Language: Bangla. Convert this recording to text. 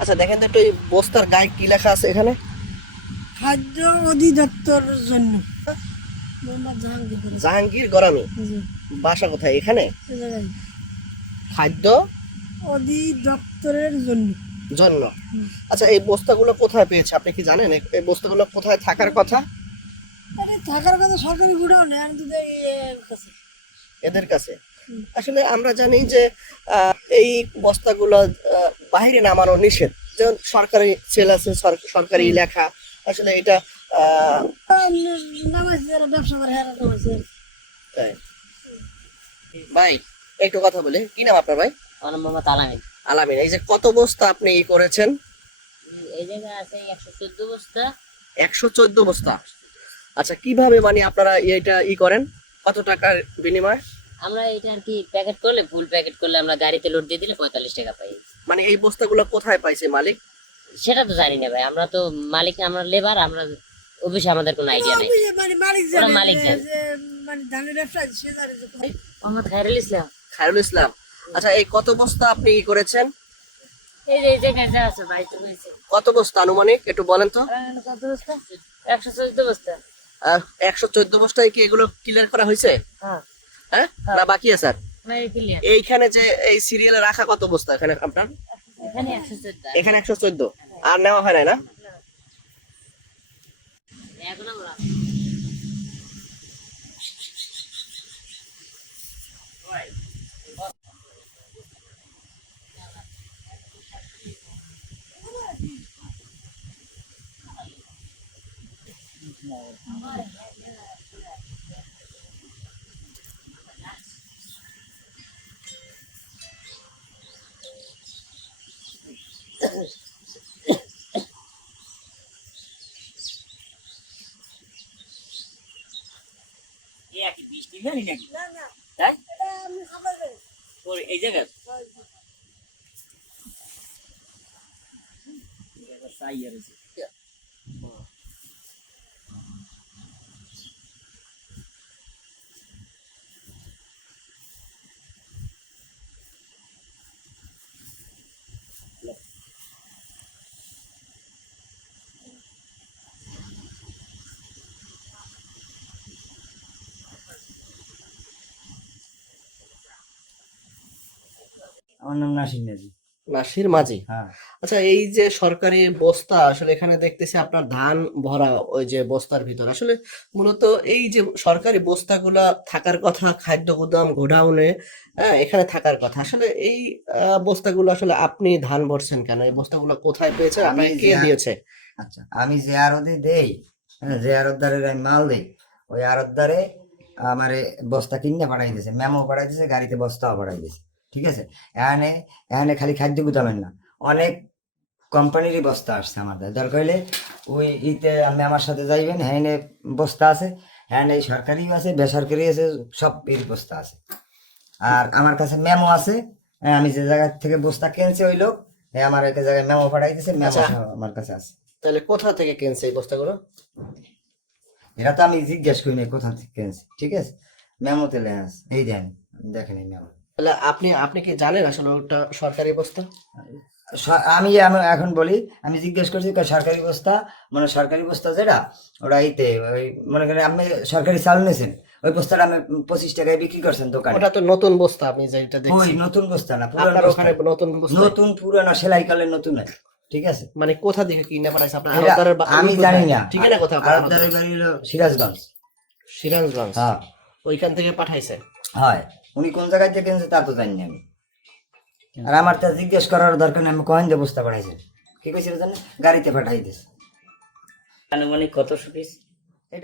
আচ্ছা দেখেন তো একটু এই বস্তার গায়ে কি লেখা আছে এখানে? খাদ্য অধিদপ্তরের জন্য মোহাম্মদ জাহাঙ্গীর। জাহাঙ্গীর গরামি। জি, বাসা কোথায় এখানে? সে জায়গায় খাদ্য অধিদপ্তরের জন্য। জন্য। হুম। আচ্ছা এই বস্তাগুলো কোথায় পেয়েছে আপনি কি জানেন? এই বস্তাগুলো কোথায় থাকার কথা? আরে থাকার কথা সরকারি গুড়াও নেই, আমি তো দেখি এর কাছে। এদের কাছে। হুম। আসলে আমরা জানি যে এই বস্তাগুলো বাইরে নামানো নিষেধ, যেমন সরকারি সেল আছে, সরকারি হুম। লেখা। আসলে এটা আহ, নামাইছে যারা ব্যবসা করে হেরা নামাইছে। তাই। ভাই একটু কথা বলি, কি নাম আপনার ভাই? আমার নাম মোহাম্মদ আলামিন। আলামিন, এই যে কত বস্তা আপনি ই করেছেন? এই জায়গায় আছে 114 বস্তা। 114 বস্তা। আচ্ছা কিভাবে মানে আপনারা এটা ই করেন, কত টাকার বিনিময়? আমরা এটা আর কি প্যাকেট করলে, ফুল প্যাকেট করলে আমরা গাড়িতে লোড দিয়ে দিলে 45 টাকা পাই। মানে এই বস্তাগুলো কোথায় পাইছে মালিক? সেটা তো জানি না ভাই, আমরা তো মালিক, আমরা লেবার, আমরা অফিসে আমাদের কোনো আইডিয়া নেই। অফিসে মানে মালিক ওরা জানে মালিক যে জানে। যে মানে ধানের ব্যবসা সে জানে যে কোথায়। মোহাম্মদ খায়রুল ইসলাম। খায়রুল ইসলাম। আচ্ছা এই কত বস্তা আপনি ই করেছেন? এই যে এই জায়গায় যা আছে ভাই, তো হয়েছে কত বস্তা আনুমানিক একটু বলেন তো? কত বস্তা? 114 বস্তা। 114 বস্তায় কি এগুলো ক্লিয়ার করা হয়েছে? হ্যাঁ, হ্যাঁ না বাকি আছে স্যার? না এই ক্লিয়ার। এইখানে যে এই সিরিয়ালে রাখা কত বস্তা এখানে আপনার? এখানে 114। এখানে 114 আর নেওয়া হয় না? এখন আমরা কি বৃষ্টি জানি নাকি? না না, তাই এটা আমি খাবার দেই। ওর এই জায়গা সাইয়া রয়েছে। আমার নাম নাসির নাজি। নাসির মাঝি। হ্যাঁ, আচ্ছা এই যে সরকারি বস্তা, আসলে এখানে দেখতেছি আপনার ধান ভরা ওই যে বস্তার ভিতর, আসলে মূলত এই যে সরকারি বস্তাগুলা থাকার কথা খাদ্য গুদাম গোডাউনে, হ্যাঁ এখানে থাকার কথা, আসলে এই বস্তাগুলো আসলে আপনি ধান ভরছেন কেন? এই বস্তাগুলো কোথায় পেয়েছেন, আমি আপনাকে কে যে দিয়েছে? আচ্ছা আমি যে আরতে দেই, হ্যাঁ, যে আরতদারের আমি মাল দেই, ওই আরতদারে আমারে বস্তা কিনে পাঠাই দিয়েছে, মেমো পাঠাই দিয়েছে, গাড়িতে বস্তাও পাঠাই দিয়েছে। ঠিক আছে, এখানে এখানে খালি খাদ্য গুদামের না, অনেক কোম্পানিরই বস্তা আসছে আমাদের। দরকার হলে ওই ইতে আমি আমার সাথে যাইবেন, হ্যাঁ বস্তা আছে, হ্যাঁ এই সরকারিও আছে, বেসরকারি আছে, সব এর বস্তা আছে। আর আমার কাছে মেমো আছে, হ্যাঁ, আমি যে জায়গা থেকে বস্তা কিনছি ওই লোক, হ্যাঁ আমার একটা জায়গায় মেমো পাঠাই দিয়েছে, মেমো আচ্ছা আমার কাছে আছে। তাহলে কোথা থেকে কিনছে এই বস্তাগুলো? এটা তো আমি জিজ্ঞেস করি নাই কোথা থেকে কিনছি। ঠিক আছে, মেমোতে লেখা আছে, এই দেন, দেখেন এই মেমো। তাহলে আপনি আপনি কি জানেন আসলে ওটা সরকারি বস্তা? আমি আমি এখন বলি, আমি জিজ্ঞেস করছি সরকারি বস্তা, মানে সরকারি বস্তা যেটা ওটা ইতে ওই মনে করেন আপনি সরকারি চাল নিয়েছেন, ওই বস্তাটা আমি 25 টাকায় বিক্রি করছেন দোকানে। ওটা তো নতুন বস্তা আমি যেটা ওই দেখছি। নতুন বস্তা না, পুরান আপনার বস্তা। ওখানে নতুন বস্তা? নতুন পুরানো সেলাই কালের নতুন আছে। ঠিক আছে, মানে কোথা থেকে কিনে পাঠাইছে আপনার এটা আড়তদারের আমি কোথায়? জানি না, ঠিকানা কোথায় আপনার আরতদারের আড়তদারের? বাড়ি হলো সিরাজগঞ্জ। সিরাজগঞ্জ। হ্যাঁ, ওইখান থেকে পাঠাইছে। হয়, উনি কোন জায়গায় থেকে কিনছে তা তো জানি না আমি। আর আমার তা জিজ্ঞেস করার দরকার নেই, আমি কয়েন দিয়ে বস্তা পাঠাইছি, কি কইছিল জানেন, গাড়িতে পাঠাই দিস। আনুমানিক কত পিস?